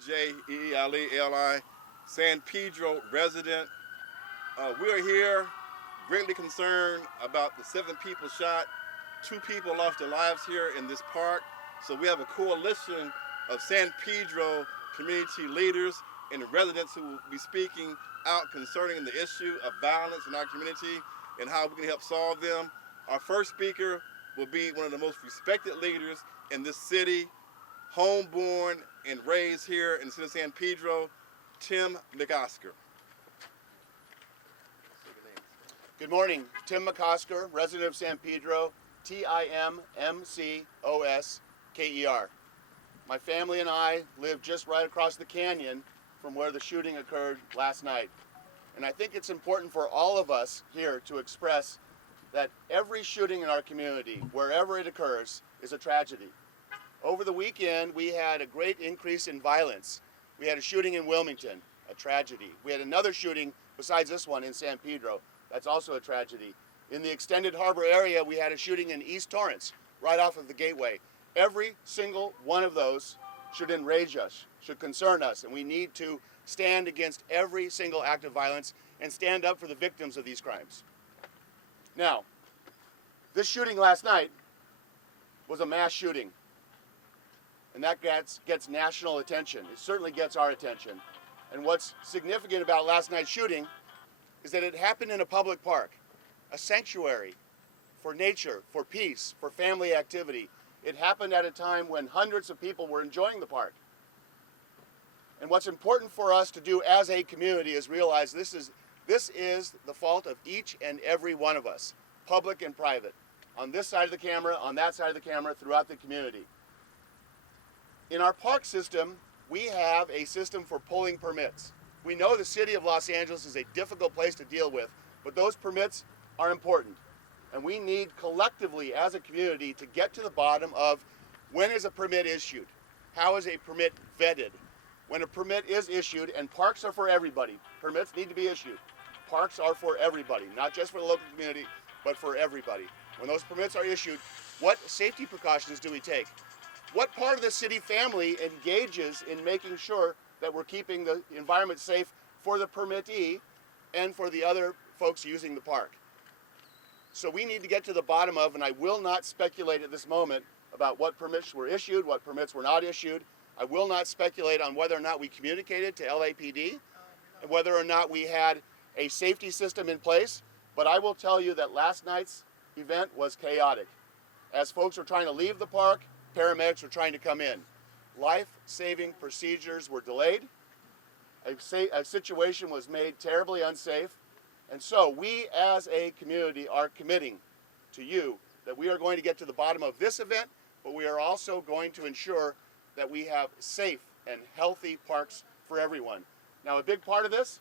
Najee Ali, San Pedro resident. We are here greatly concerned about the 7 people shot. 2 people lost their lives here in this park. So we have a coalition of San Pedro community leaders and residents who will be speaking out concerning the issue of violence in our community and how we can help solve them. Our first speaker will be one of the most respected leaders in this city, homeborn and raised here in the city of San Pedro, Tim McOsker. Good morning, Tim McOsker, resident of San Pedro, TIMMCOSKER. My family and I live just right across the canyon from where the shooting occurred last night. And I think it's important for all of us here to express that every shooting in our community, wherever it occurs, is a tragedy. Over the weekend, we had a great increase in violence. We had a shooting in Wilmington, a tragedy. We had another shooting besides this one in San Pedro. That's also a tragedy. In the extended harbor area, we had a shooting in East Torrance, right off of the gateway. Every single one of those should enrage us, should concern us, and we need to stand against every single act of violence and stand up for the victims of these crimes. Now, this shooting last night was a mass shooting, and that gets national attention. It certainly gets our attention. And what's significant about last night's shooting is that it happened in a public park, a sanctuary for nature, for peace, for family activity. It happened at a time when hundreds of people were enjoying the park. And what's important for us to do as a community is realize this is the fault of each and every one of us, public and private, on this side of the camera, on that side of the camera, throughout the community. In our park system, we have a system for pulling permits. We know the city of Los Angeles is a difficult place to deal with, but those permits are important. And we need collectively as a community to get to the bottom of when is a permit issued? How is a permit vetted? When a permit is issued, and parks are for everybody, permits need to be issued. Parks are for everybody, not just for the local community, but for everybody. When those permits are issued, what safety precautions do we take? What part of the city family engages in making sure that we're keeping the environment safe for the permittee and for the other folks using the park? So we need to get to the bottom of, and I will not speculate at this moment about what permits were issued, what permits were not issued. I will not speculate on whether or not we communicated to LAPD and whether or not we had a safety system in place. But I will tell you that last night's event was chaotic. As folks were trying to leave the park, paramedics were trying to come in. Life-saving procedures were delayed. A situation was made terribly unsafe. And so we as a community are committing to you that we are going to get to the bottom of this event, but we are also going to ensure that we have safe and healthy parks for everyone. Now, a big part of this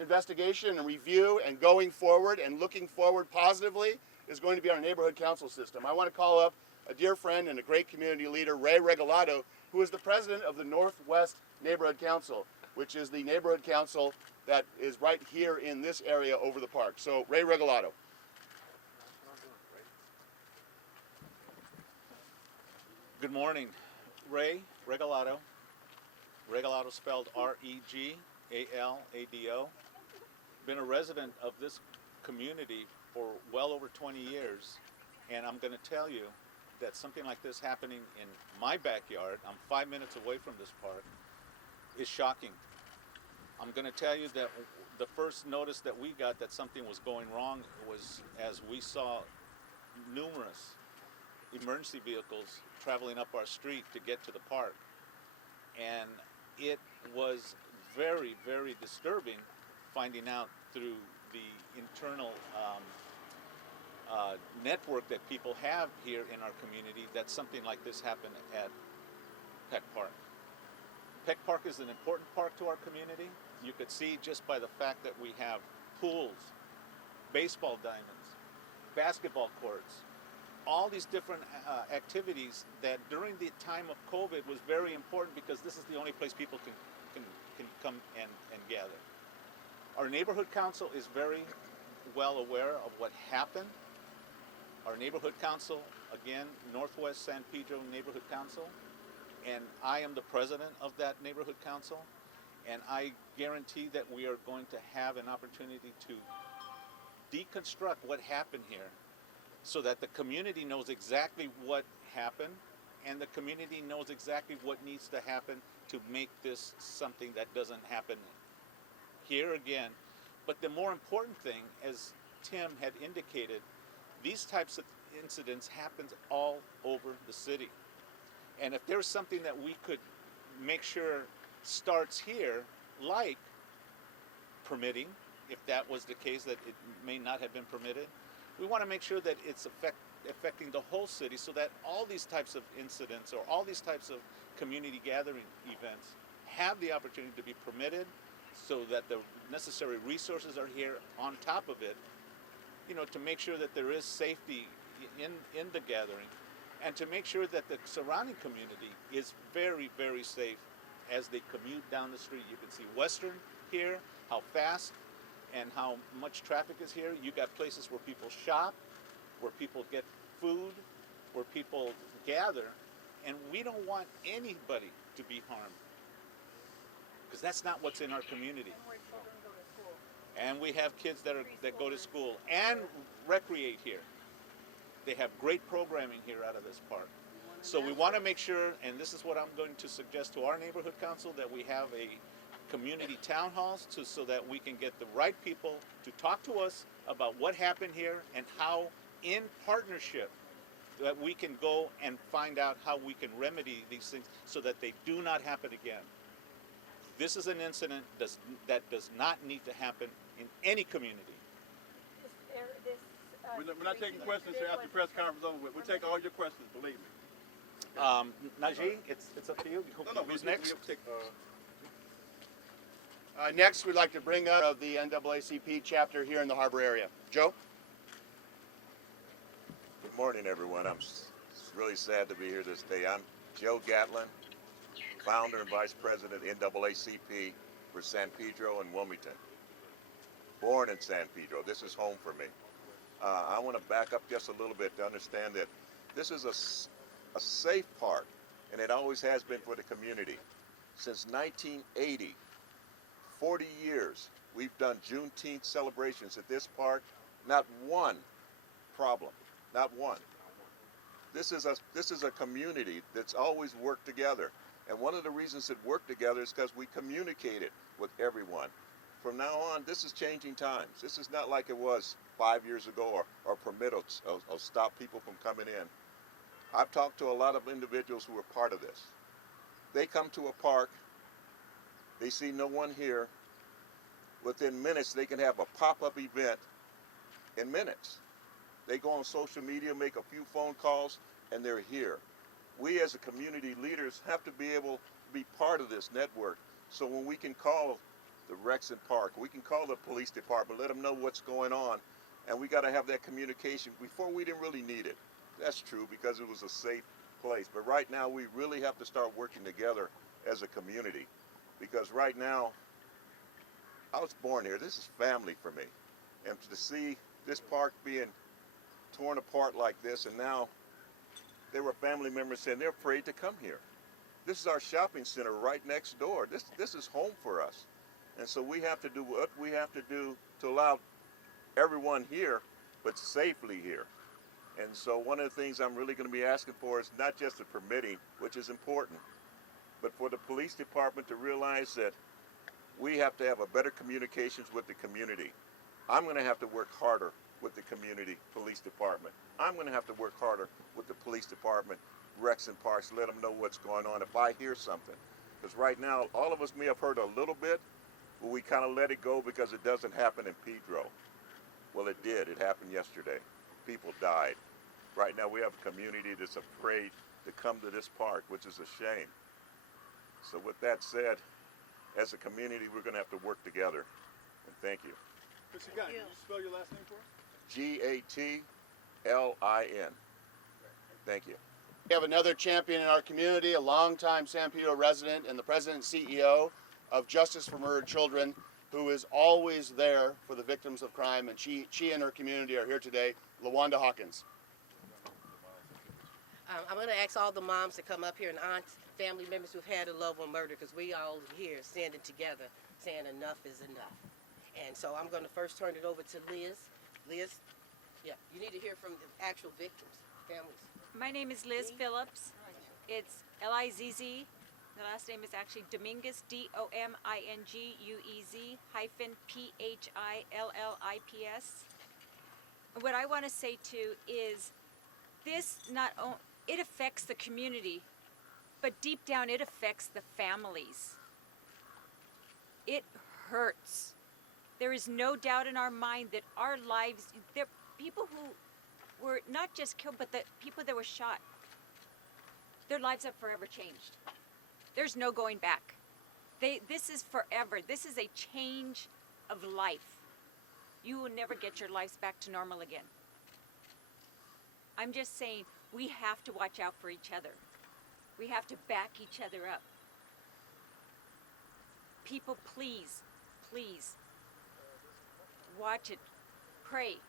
investigation and review and going forward and looking forward positively is going to be our neighborhood council system. I want to call up a dear friend and a great community leader, Ray Regalado, who is the president of the Northwest Neighborhood Council, which is the neighborhood council that is right here in this area over the park. So, Ray Regalado. Good morning. Ray Regalado. Regalado spelled R-E-G-A-L-A-D-O. Been a resident of this community for well over 20 years, and I'm going to tell you that something like this happening in my backyard, I'm 5 minutes away from this park, is shocking. I'm going to tell you that the first notice that we got that something was going wrong was as we saw numerous emergency vehicles traveling up our street to get to the park. And it was very, very disturbing finding out through the internal network that people have here in our community that something like this happened at Peck Park. Peck Park is an important park to our community. You could see just by the fact that we have pools, baseball diamonds, basketball courts, all these different activities that during the time of COVID was very important because this is the only place people can come and gather. Our neighborhood council is very well aware of what happened. Our neighborhood council, again, Northwest San Pedro Neighborhood Council, and I am the president of that neighborhood council, and I guarantee that we are going to have an opportunity to deconstruct what happened here so that the community knows exactly what happened, and the community knows exactly what needs to happen to make this something that doesn't happen here again. But the more important thing, as Tim had indicated, these types of incidents happen all over the city. And if there's something that we could make sure starts here, like permitting, if that was the case, that it may not have been permitted, we want to make sure that it's affecting the whole city so that all these types of incidents or all these types of community gathering events have the opportunity to be permitted, so that the necessary resources are here on top of it, to make sure that there is safety in the gathering, and to make sure that the surrounding community is very, very safe as they commute down the street. You can see Western here, how fast and how much traffic is here. You got places where people shop, where people get food, where people gather, and we don't want anybody to be harmed, because that's not what's in our community. And where children go to school. And we have kids that go to school and recreate here. They have great programming here out of this park. So we want to make sure, and this is what I'm going to suggest to our neighborhood council, that we have a community town halls so that we can get the right people to talk to us about what happened here and how, in partnership, that we can go and find out how we can remedy these things so that they do not happen again. This is an incident that does not need to happen in any community. We're not taking questions after the press conference is over with. We'll take all your questions, believe me. Najee, it's up to you. Who's next? Next, we'd like to bring up the NAACP chapter here in the Harbor area. Joe? Good morning, everyone. I'm really sad to be here this day. I'm Joe Gatlin, founder and vice president of NAACP for San Pedro and Wilmington. Born in San Pedro. This is home for me. I want to back up just a little bit to understand that this is a safe park, and it always has been for the community. Since 1980, 40 years, we've done Juneteenth celebrations at this park. Not one problem, not one. This is a community that's always worked together. And one of the reasons it worked together is because we communicated with everyone. From now on, this is changing times. This is not like it was 5 years ago or permit or stop people from coming in. I've talked to a lot of individuals who are part of this. They come to a park, they see no one here. Within minutes, they can have a pop-up event in minutes. They go on social media, make a few phone calls, and they're here. We as a community leaders have to be able to be part of this network. So when we can call the Rexon Park, we can call the police department, let them know what's going on, and we got to have that communication. Before, we didn't really need it. That's true, because it was a safe place. But right now, we really have to start working together as a community, because right now, I was born here. This is family for me. And to see this park being torn apart like this, and now there were family members saying they're afraid to come here. This is our shopping center right next door. This is home for us. And so we have to do what we have to do to allow everyone here, but safely here. And so one of the things I'm really going to be asking for is not just the permitting, which is important, but for the police department to realize that we have to have a better communications with the community. I'm going to have to work harder with the community police department. I'm going to have to work harder with the police department, Rex and Parks, let them know what's going on if I hear something. Because right now, all of us may have heard a little bit, but we kind of let it go because it doesn't happen in Pedro. Well, it did. It happened yesterday. People died. Right now, we have a community that's afraid to come to this park, which is a shame. So with that said, as a community, we're going to have to work together. And thank you. Mr. Gunn, can you spell your last name for us? Gatlin. Thank you. We have another champion in our community, a longtime San Pedro resident and the president and CEO of Justice for Murdered Children, who is always there for the victims of crime, and she and her community are here today. LaWanda Hawkins. I'm going to ask all the moms to come up here and aunts, family members who've had a loved one murdered, because we all here standing together saying enough is enough. And so I'm going to first turn it over to Liz. Liz, yeah, you need to hear from the actual victims, families. My name is Liz Phillips. It's L-I-Z-Z. The last name is actually Dominguez, D-O-M-I-N-G-U-E-Z hyphen P-H-I-L-L-I-P-S. What I want to say too is this it affects the community, but deep down it affects the families. It hurts. There is no doubt in our mind that our lives, there people who were not just killed, but the people that were shot, their lives have forever changed. There's no going back. This is forever. This is a change of life. You will never get your lives back to normal again. I'm just saying, we have to watch out for each other. We have to back each other up. People, please, please, watch it. Pray.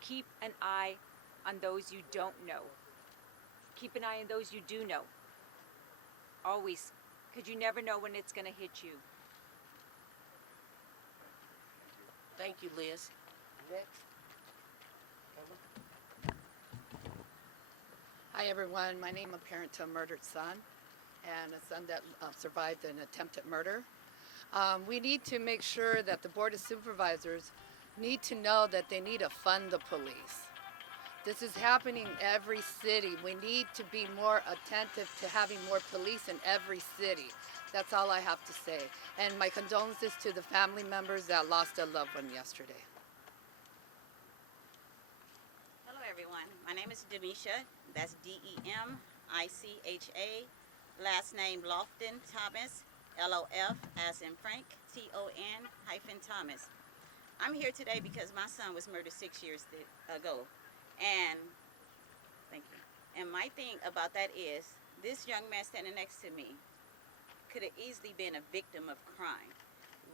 Keep an eye on those you don't know. Keep an eye on those you do know. Always, because you never know when it's going to hit you. Thank you, Liz. Next. Hi everyone, my name is a parent to a murdered son and a son that survived an attempted murder. We need to make sure that the Board of Supervisors need to know that they need to fund the police. This is happening in every city. We need to be more attentive to having more police in every city. That's all I have to say. And my condolences to the family members that lost a loved one yesterday. Hello everyone, my name is Demisha, that's D-E-M-I-C-H-A, last name Lofton Thomas, L-O-F as in Frank, T-O-N hyphen Thomas. I'm here today because my son was murdered 6 years ago, and thank you. And my thing about that is, this young man standing next to me could have easily been a victim of crime.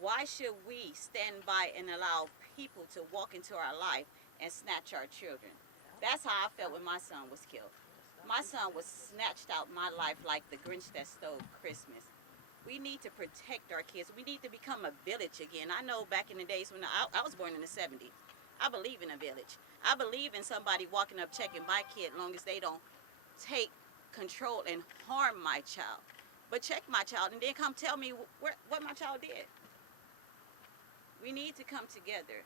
Why should we stand by and allow people to walk into our life and snatch our children? That's how I felt when my son was killed. My son was snatched out my life like the Grinch that stole Christmas. We need to protect our kids. We need to become a village again. I know back in the days when I was born in the 70s, I believe in a village. I believe in somebody walking up checking my kid long as they don't take control and harm my child. But check my child and then come tell me what my child did. We need to come together.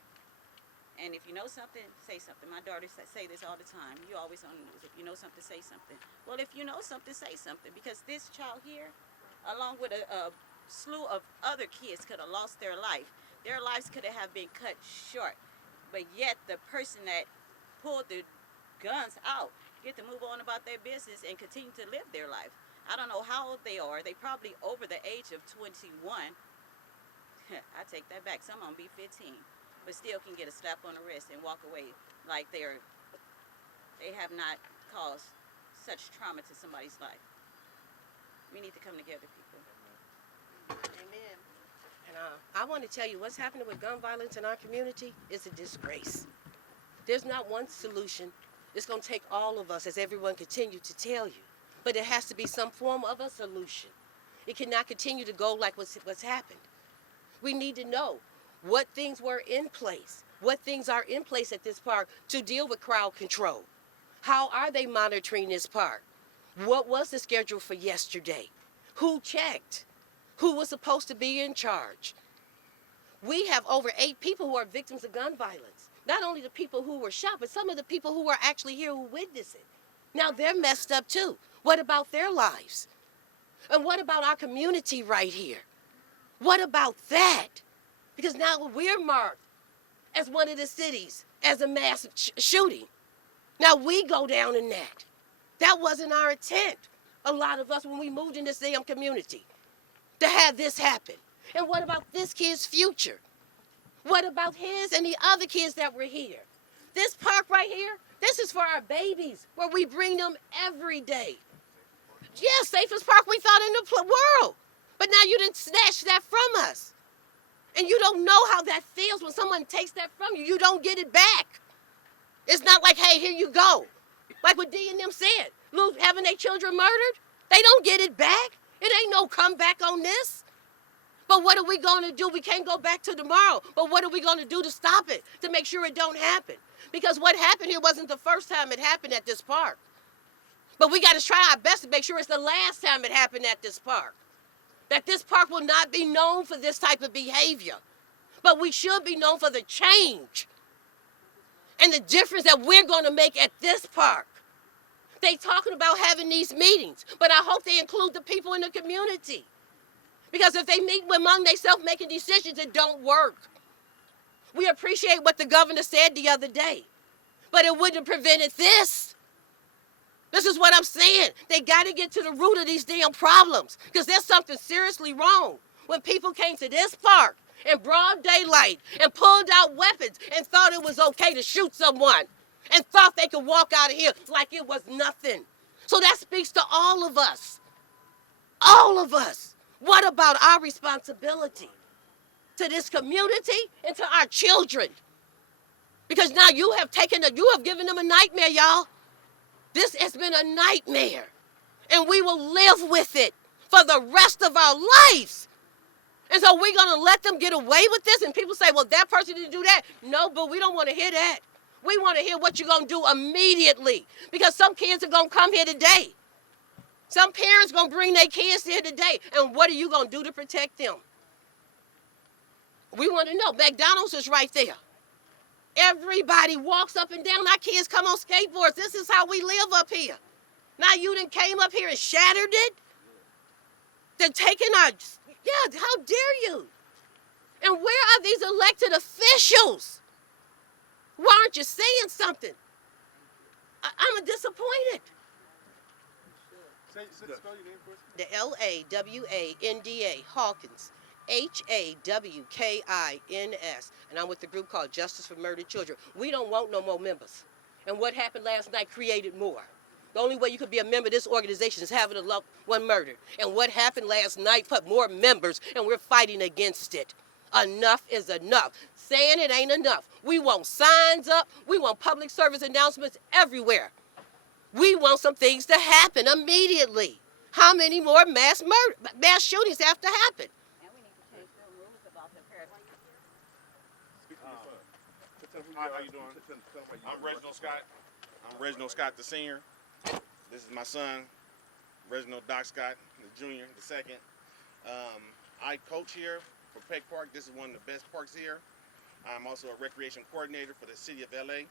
And if you know something, say something. My daughters say this all the time. You always on the news. If you know something, say something. Well, if you know something, say something. Because this child here, along with a slew of other kids, could have lost their life. Their lives could have been cut short. But yet the person that pulled the guns out get to move on about their business and continue to live their life. I don't know how old they are. They probably over the age of 21. I take that back. Some of them be 15. But still can get a slap on the wrist and walk away like they have not caused such trauma to somebody's life. We need to come together, people. Amen. And I want to tell you, what's happening with gun violence in our community is a disgrace. There's not one solution. It's going to take all of us, as everyone continues to tell you. But it has to be some form of a solution. It cannot continue to go like what's happened. We need to know what things were in place, what things are in place at this park to deal with crowd control. How are they monitoring this park? What was the schedule for yesterday? Who checked? Who was supposed to be in charge? We have over 8 people who are victims of gun violence. Not only the people who were shot, but some of the people who were actually here who witnessed it. Now they're messed up too. What about their lives? And what about our community right here? What about that? Because now we're marked as one of the cities as a mass shooting. Now we go down in that. That wasn't our intent, a lot of us, when we moved in this damn community, to have this happen. And what about this kid's future? What about his and the other kids that were here? This park right here, this is for our babies, where we bring them every day. Yeah, safest park we thought in the world. But now you didn't snatch that from us. And you don't know how that feels when someone takes that from you. You don't get it back. It's not like, hey, here you go. Like what D and them said, having their children murdered, they don't get it back. It ain't no comeback on this. But what are we going to do? We can't go back to tomorrow. But what are we going to do to stop it, to make sure it don't happen? Because what happened here wasn't the first time it happened at this park. But we got to try our best to make sure it's the last time it happened at this park. That this park will not be known for this type of behavior. But we should be known for the change and the difference that we're going to make at this park. They talking about having these meetings, but I hope they include the people in the community. Because if they meet among themselves making decisions, it don't work. We appreciate what the governor said the other day, but it wouldn't have prevented this. This is what I'm saying. They got to get to the root of these damn problems, because there's something seriously wrong. When people came to this park in broad daylight and pulled out weapons and thought it was okay to shoot someone and thought they could walk out of here like it was nothing. So that speaks to all of us. All of us. What about our responsibility to this community and to our children? Because now you have given them a nightmare, y'all. This has been a nightmare. And we will live with it for the rest of our lives. And so we're going to let them get away with this? And people say, well, that person didn't do that. No, but we don't want to hear that. We want to hear what you're going to do immediately. Because some kids are going to come here today. Some parents going to bring their kids here today. And what are you going to do to protect them? We want to know. McDonald's is right there. Everybody walks up and down. Our kids come on skateboards. This is how we live up here. Now you done came up here and shattered it? They're taking our... Yeah, how dare you? And where are these elected officials? Why aren't you saying something? I'm disappointed. Spell your name for us. The LaWanda Hawkins, HAWKINS, and I'm with the group called Justice for Murdered Children. We don't want no more members. And what happened last night created more. The only way you could be a member of this organization is having a loved one murdered. And what happened last night put more members, and we're fighting against it. Enough is enough. Saying it ain't enough. We want signs up. We want public service announcements everywhere. We want some things to happen immediately. How many more mass shootings have to happen? And we need to change the rules about the parents. Hi, how you doing? I'm Reginal Scott. I'm Reginal Scott, the senior. This is my son, Reginald Doc Scott, the junior, the second. I coach here for Peck Park. This is one of the best parks here. I'm also a recreation coordinator for the city of LA.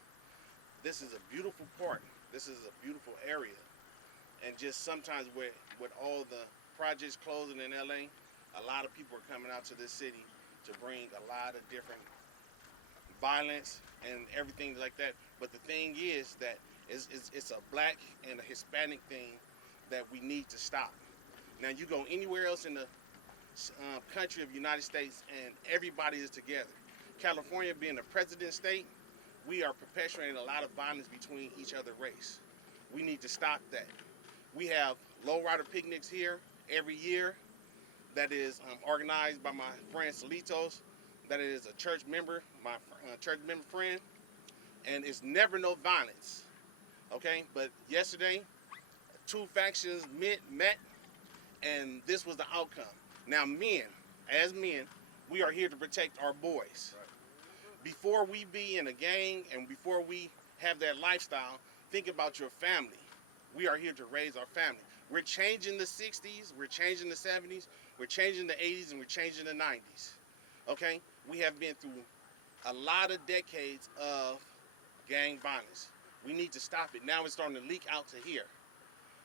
This is a beautiful park. This is a beautiful area. And just sometimes with all the projects closing in LA, a lot of people are coming out to this city to bring a lot of different violence and everything like that. But the thing is that it's a black and a Hispanic thing that we need to stop. Now you go anywhere else in the country of the United States and everybody is together. California being a president state, we are perpetuating a lot of violence between each other race. We need to stop that. We have lowrider picnics here every year that is organized by my friend Solitos, that is a church member, my church member friend, and it's never no violence, okay? But yesterday, two factions met, and this was the outcome. Now as men, we are here to protect our boys. Before we be in a gang and before we have that lifestyle, think about your family. We are here to raise our family. We're changing the 60s, we're changing the 70s, we're changing the 80s, and we're changing the 90s, okay? We have been through a lot of decades of gang violence. We need to stop it. Now it's starting to leak out to here,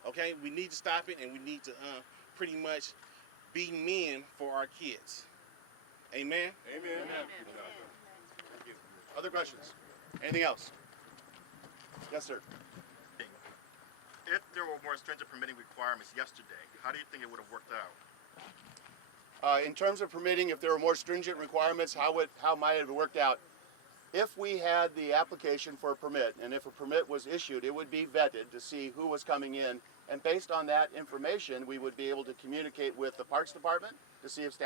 okay? We need to stop it, and we need to pretty much be men for our kids. Amen? Amen. Amen. Other questions? Anything else? Yes, sir. If there were more stringent permitting requirements yesterday, how do you think it would have worked out? In terms of permitting, if there were more stringent requirements, how might it have worked out? If we had the application for a permit, and if a permit was issued, it would be vetted to see who was coming in, and based on that information, we would be able to communicate with the Parks Department to see if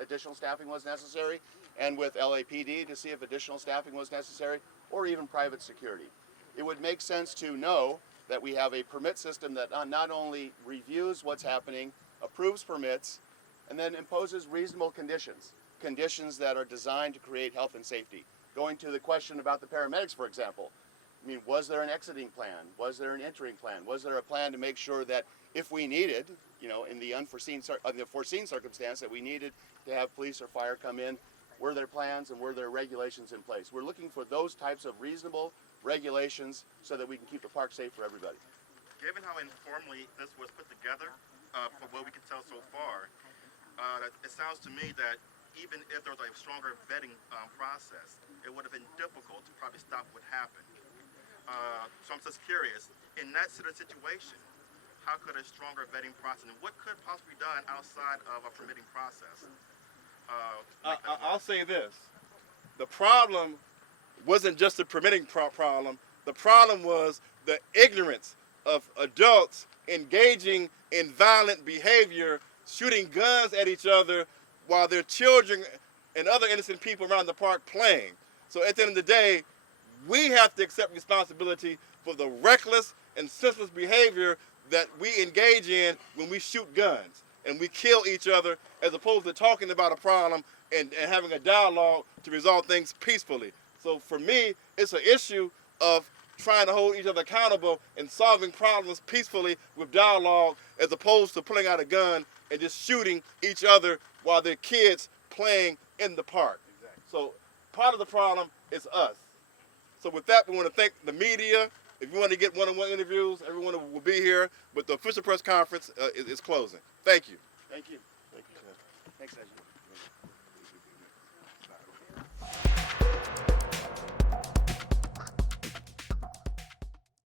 additional staffing was necessary, and with LAPD to see if additional staffing was necessary, or even private security. It would make sense to know that we have a permit system that not only reviews what's happening, approves permits, and then imposes reasonable conditions that are designed to create health and safety. Going to the question about the paramedics, for example, I mean, was there an exiting plan? Was there an entering plan? Was there a plan to make sure that if we needed, you know, in the foreseen circumstance that we needed to have police or fire come in, were there plans and were there regulations in place? We're looking for those types of reasonable regulations so that we can keep the park safe for everybody. Given how informally this was put together, from what we can tell so far, it sounds to me that even if there was a stronger vetting process, it would have been difficult to probably stop what happened. So I'm just curious, in that sort of situation, how could a stronger vetting process, and what could possibly be done outside of a permitting process? I'll say this. The problem wasn't just the permitting problem. The problem was the ignorance of adults engaging in violent behavior, shooting guns at each other while their children and other innocent people around the park playing. So at the end of the day, we have to accept responsibility for the reckless and senseless behavior that we engage in when we shoot guns and we kill each other, as opposed to talking about a problem and having a dialogue to resolve things peacefully. So for me, it's an issue of trying to hold each other accountable and solving problems peacefully with dialogue, as opposed to pulling out a gun and just shooting each other while they're kids playing in the park. Exactly. So part of the problem is us. So with that, we want to thank the media. If you want to get one-on-one interviews, everyone will be here. But the official press conference is closing. Thank you. Thank you. Thank you. Thanks, Najee.